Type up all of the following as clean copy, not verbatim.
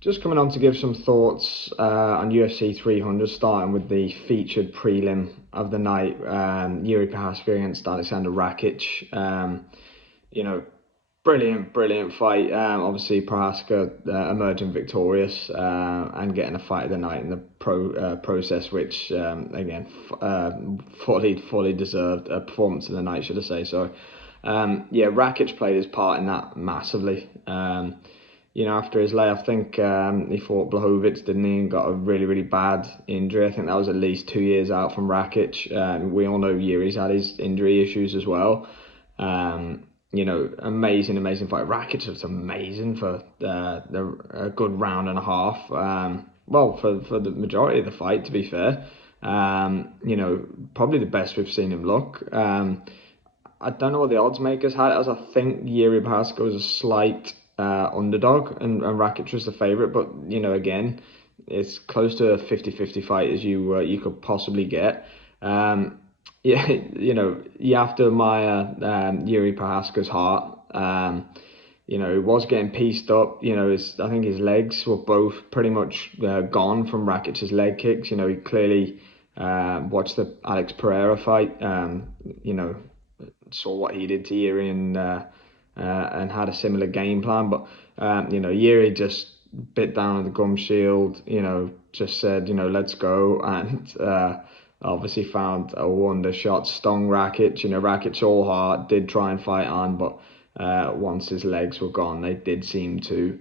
Just coming on to give some thoughts on UFC 300, starting with the featured prelim of the night, Yuri Prohaska against Alexander Rakic. You know, brilliant fight. Obviously, Prohaska emerging victorious and getting a fight of the night in the process, which again, fully deserved a performance of the night, should I say so. Yeah, Rakic played his part in that massively. After his layoff, I think he fought Blachowicz, didn't he? And got a really bad injury. I think that was at least 2 years out from Rakic. We all know Yuri's had his injury issues as well. Amazing fight. Rakic was amazing for a good round and a half. For the majority of the fight, to be fair. Probably the best we've seen him look. I don't know what the odds makers had, as I think Yuri Prohaska was a slight underdog and Rakic was the favourite, but again, it's close to a 50-50 fight as you could possibly get. Yeah, you have to admire Yuri Prohaska's heart. He was getting pieced up. I think his legs were both pretty much gone from Rakic's leg kicks. He clearly watched the Alex Pereira fight. Saw what he did to Yuri and had a similar game plan. But Yuri just bit down on the gum shield. Just said, let's go, and obviously found a wonder shot, stung Rakic. Rakic all heart, did try and fight on, but once his legs were gone, they did seem to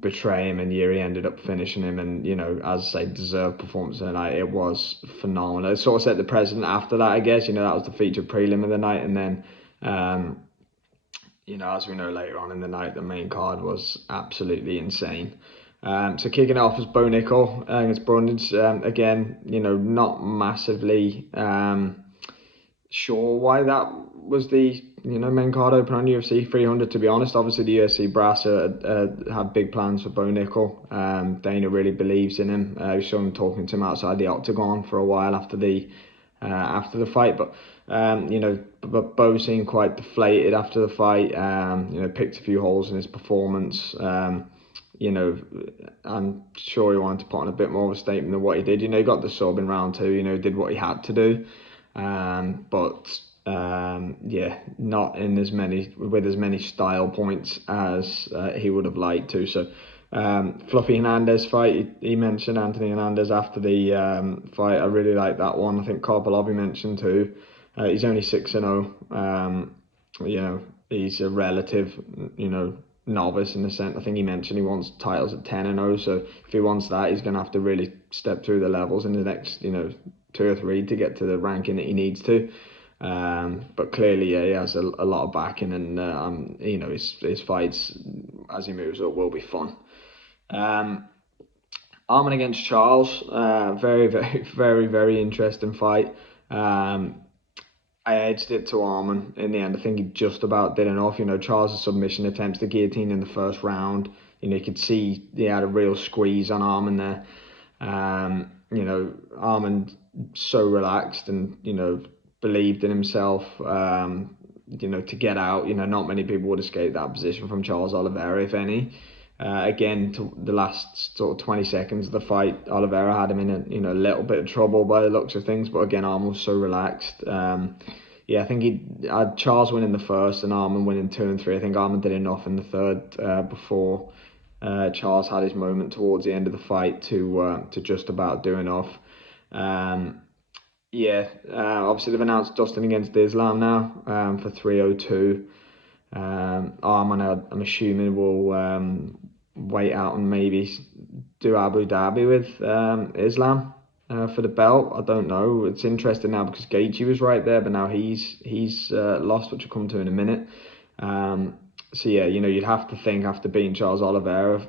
betray him, and Yuri ended up finishing him. And as I say, deserved performance of the night. It was phenomenal. It sort of set the precedent after that, I guess. That was the featured prelim of the night, and then as we know later on in the night, the main card was absolutely insane. So kicking it off was Bo Nickel against Brundage. Again, not massively sure why that was the main card open on UFC 300. To be honest, obviously the UFC brass had big plans for Bo Nickel. Dana really believes in him. We saw him talking to him outside the octagon for a while after the fight, but but Bo seemed quite deflated after the fight. Picked a few holes in his performance. I'm sure he wanted to put on a bit more of a statement than what he did. He got the sub in round two. Did what he had to do. Not in as many style points as he would have liked to. So Fluffy Hernandez fight, he mentioned Anthony Hernandez after the fight. I really like that one. I think Karpolov he mentioned too. He's only 6-0. He's a relative novice in the sense. I think he mentioned he wants titles at 10-0. So if he wants that, he's going to have to really step through the levels in the next 2 or 3 to get to the ranking that he needs to. But clearly, he has a lot of backing, and his fights as he moves up will be fun. Arman against Charles, very interesting fight. I edged it to Arman in the end. I think he just about did enough. Charles' submission attempts, the guillotine in the first round. You could see he had a real squeeze on Arman there. Arman so relaxed and believed in himself. To get out. Not many people would escape that position from Charles Oliveira, if any. Again, to the last sort of 20 seconds of the fight, Oliveira had him in a little bit of trouble by the looks of things, but again, Arman was so relaxed. I think he had Charles winning the first and Arman winning 2 and 3. I think Arman did enough in the third before Charles had his moment towards the end of the fight to just about do enough. Obviously they've announced Dustin against Islam now for 302. Arman, I'm assuming, will wait out and maybe do Abu Dhabi with Islam for the belt. I don't know. It's interesting now because Gaethje was right there, but now he's lost, which we'll come to in a minute. You'd have to think after beating Charles Oliveira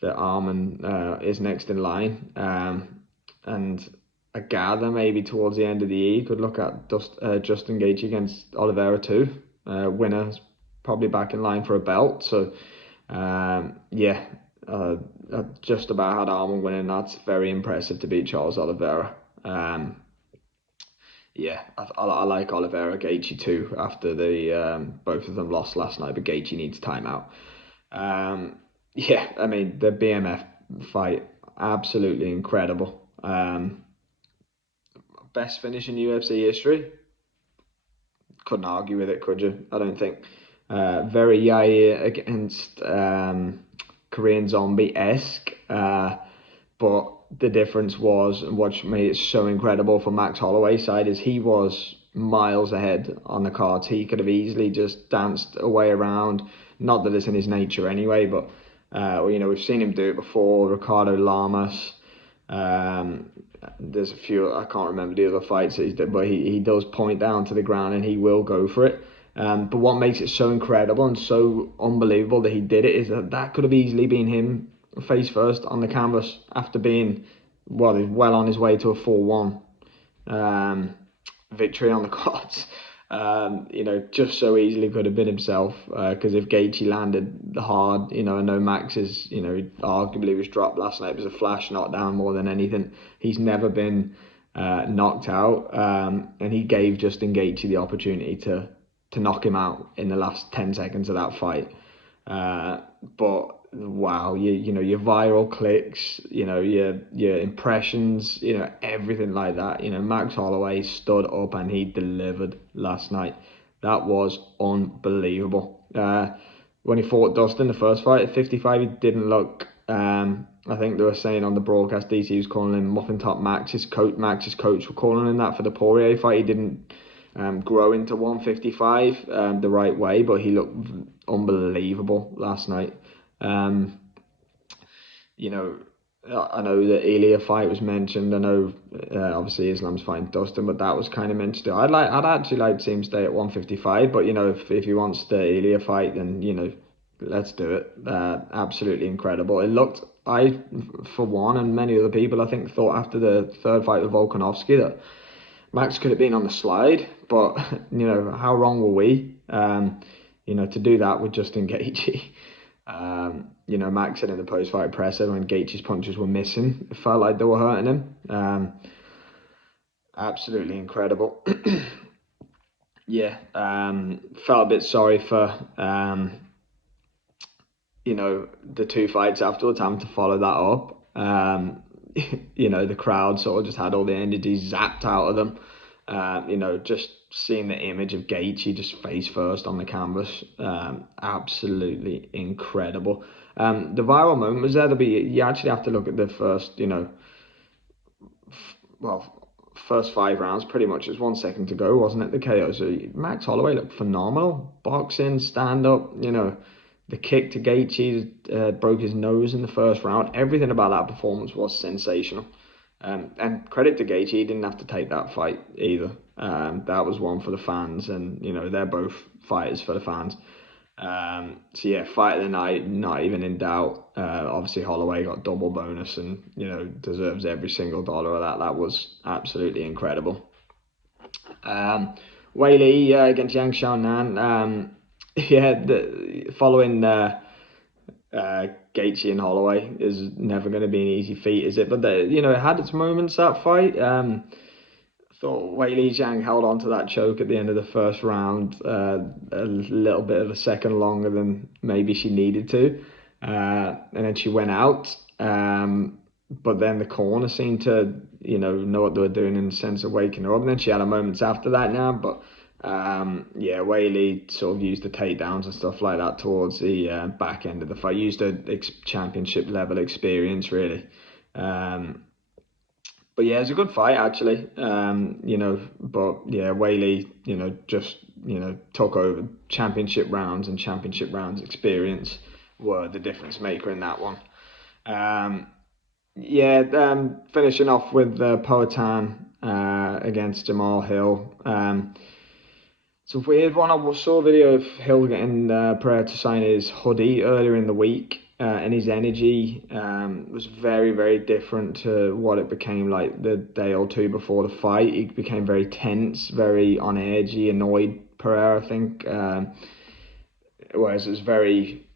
that Arman is next in line, and I gather maybe towards the end of the year you could look at Justin Gaethje against Oliveira too. Winner's probably back in line for a belt. So I just about had Arman winning. That's very impressive to beat Charles Oliveira. I like Oliveira Gaethje too after the both of them lost last night, but Gaethje needs time out. Yeah, I mean the BMF fight, absolutely incredible. Best finish in UFC history. Couldn't argue with it, could you? I don't think. Very Yair against Korean Zombie esque, but the difference was, and what made it so incredible for Max Holloway's side, is he was miles ahead on the cards. He could have easily just danced away around. Not that it's in his nature anyway, but we've seen him do it before. Ricardo Lamas. Um, there's a few, I can't remember the other fights that he's done, but he does point down to the ground and he will go for it. But what makes it so incredible and so unbelievable that he did it is that could have easily been him face first on the canvas after being, well, he's well on his way to a 4-1 victory on the cards. Just so easily could have been himself, because if Gaethje landed the hard, I know Max is, arguably was dropped last night. It was a flash knockdown more than anything. He's never been knocked out, and he gave Justin Gaethje the opportunity to knock him out in the last 10 seconds of that fight. But wow, your viral clicks, your impressions, everything like that. Max Holloway stood up and he delivered last night. That was unbelievable. When he fought Dustin the first fight at 55, he didn't look. I think they were saying on the broadcast, DC was calling him Muffin Top Max. Max's coach were calling him that for the Poirier fight. He didn't grow into 155 the right way, but he looked unbelievable last night. Um, you know, I know the Elia fight was mentioned. I know obviously Islam's fighting Dustin, but that was kind of mentioned. I'd actually like to see him stay at 155, but if he wants the Elia fight, then let's do it. Absolutely incredible. It looked, I for one, and many other people I think thought after the third fight with Volkanovski that Max could have been on the slide, but how wrong were we? To do that with Justin Gaethje. Max said in the post-fight presser when Gaethje's punches were missing, it felt like they were hurting him. Absolutely incredible. Yeah, felt a bit sorry for the two fights afterwards, having to follow that up. The crowd sort of just had all the energy zapped out of them. Just seeing the image of Gaethje just face first on the canvas, absolutely incredible. The viral moment was there, but you actually have to look at the first, first 5 rounds, pretty much. It's 1 second to go, wasn't it? The KO. So Max Holloway looked phenomenal. Boxing, stand up, the kick to Gaethje, broke his nose in the first round. Everything about that performance was sensational. And credit to Gaethje, he didn't have to take that fight either. That was one for the fans, and they're both fighters for the fans. So yeah, fight of the night, not even in doubt. Obviously Holloway got double bonus, and deserves every single dollar of that. That was absolutely incredible. Weili against Yang Xiaonan. Following Gaethje and Holloway is never going to be an easy feat, is it? But it had its moments, that fight. Thought Weili Zhang held on to that choke at the end of the first round a little bit of a second longer than maybe she needed to, and then she went out. But then the corner seemed to know what they were doing in the sense of waking her up. And then she had her moments after that now, but Weili sort of used the takedowns and stuff like that towards the back end of the fight. Used the championship level experience really. But yeah, it was a good fight actually. But yeah, Weili, just took over. Championship rounds and championship rounds experience were the difference maker in that one. Finishing off with Poatan against Jamal Hill. It's a weird one. I saw a video of Hill getting Pereira to sign his hoodie earlier in the week, and his energy was very, very different to what it became like the day or two before the fight. He became very tense, very on edge. He annoyed Pereira, I think. Whereas it was very,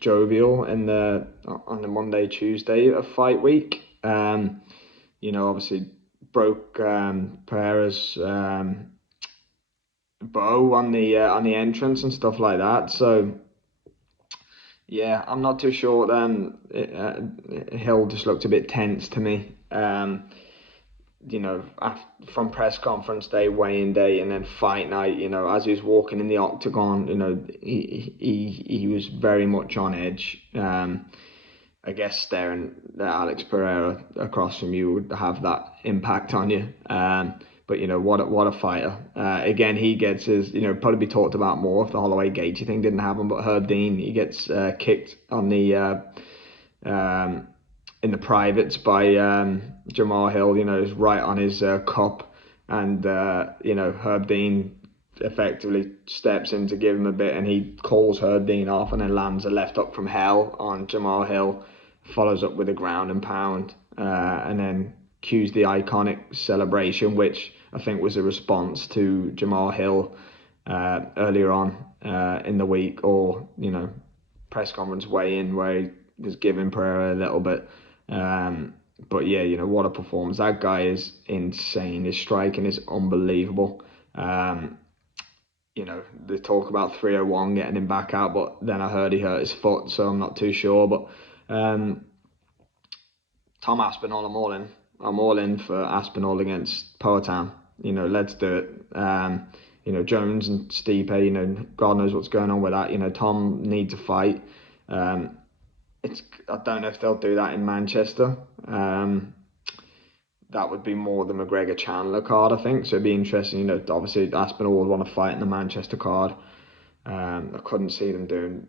jovial on the Monday, Tuesday of fight week. Obviously broke Pereira's bow on the entrance and stuff like that. So Yeah, I'm not too sure. Hill just looked a bit tense to me. From press conference day, weigh-in day, and then fight night, as he was walking in the octagon, he was very much on edge. I guess staring at Alex Pereira across from you would have that impact on you. But what a fighter. Again, he gets his, probably be talked about more if the Holloway Gaethje thing didn't happen. But Herb Dean, he gets kicked on the um, in the privates by Jamal Hill. Is right on his cup, and Herb Dean effectively steps in to give him a bit, and he calls Herb Dean off, and then lands a left up from hell on Jamal Hill, follows up with a ground and pound, and then cues the iconic celebration, which I think was a response to Jamal Hill earlier on in the week, or press conference weigh-in where he was giving Pereira a little bit. But yeah, what a performance. That guy is insane. His striking is unbelievable. They talk about 301 getting him back out, but then I heard he hurt his foot, so I'm not too sure. But Tom Aspinall, I'm all in. I'm all in for Aspinall against Poatan. Let's do it. Jones and Stipe, God knows what's going on with that. Tom needs a fight. I don't know if they'll do that in Manchester. That would be more the McGregor Chandler card, I think. So it'd be interesting. Obviously Aspinall would want to fight in the Manchester card. I couldn't see them doing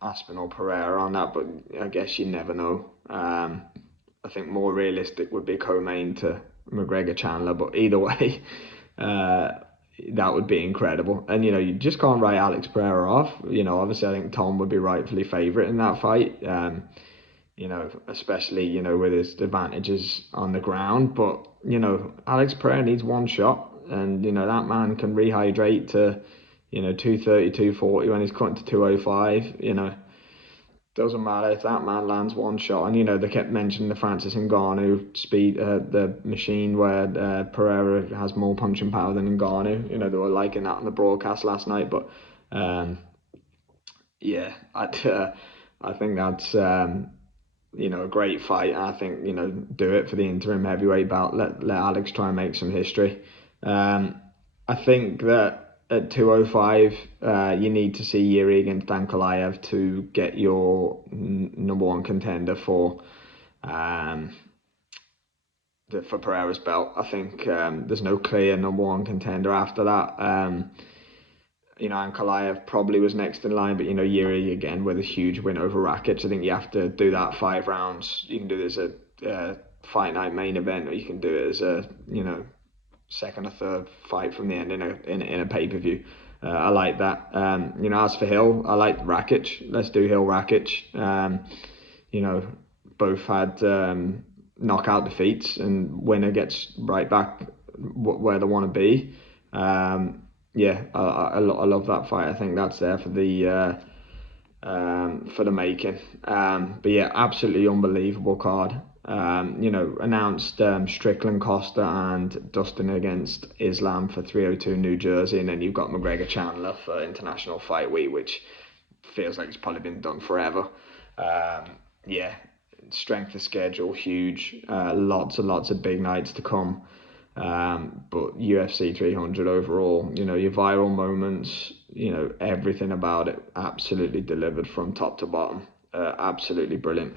Aspinall Pereira on that, but I guess you never know. I think more realistic would be co-main to McGregor Chandler, but either way, that would be incredible. And you just can't write Alex Pereira off. Obviously I think Tom would be rightfully favourite in that fight. Especially with his advantages on the ground. But Alex Pereira needs one shot, and that man can rehydrate to 230, 240 when he's cutting to 205. Doesn't matter if that man lands one shot. And they kept mentioning the Francis Ngannou speed, the machine where Pereira has more punching power than Ngannou. They were liking that on the broadcast last night. But yeah, I think that's a great fight. I think do it for the interim heavyweight belt. Let Alex try and make some history. I think that at 205, you need to see Yuri against Ankalaev to get your number one contender for Pereira's belt. I think there's no clear number one contender after that. Ankalaev probably was next in line, but Yuri again with a huge win over Rakic. I think you have to do that 5 rounds. You can do this as a fight night main event, or you can do it as a second or third fight from the end in a pay-per-view. I like that. As for Hill, I like Rakic. Let's do Hill Rakic. Both had knockout defeats, and winner gets right back where they want to be. Yeah, I love that fight. I think that's there for the making. But yeah, absolutely unbelievable card. Announced Strickland, Costa, and Dustin against Islam for 302 New Jersey, and then you've got McGregor Chandler for International Fight Week, which feels like it's probably been done forever. Yeah, strength of schedule huge. Lots and lots of big nights to come. But UFC 300 overall, your viral moments, everything about it absolutely delivered from top to bottom. Absolutely brilliant.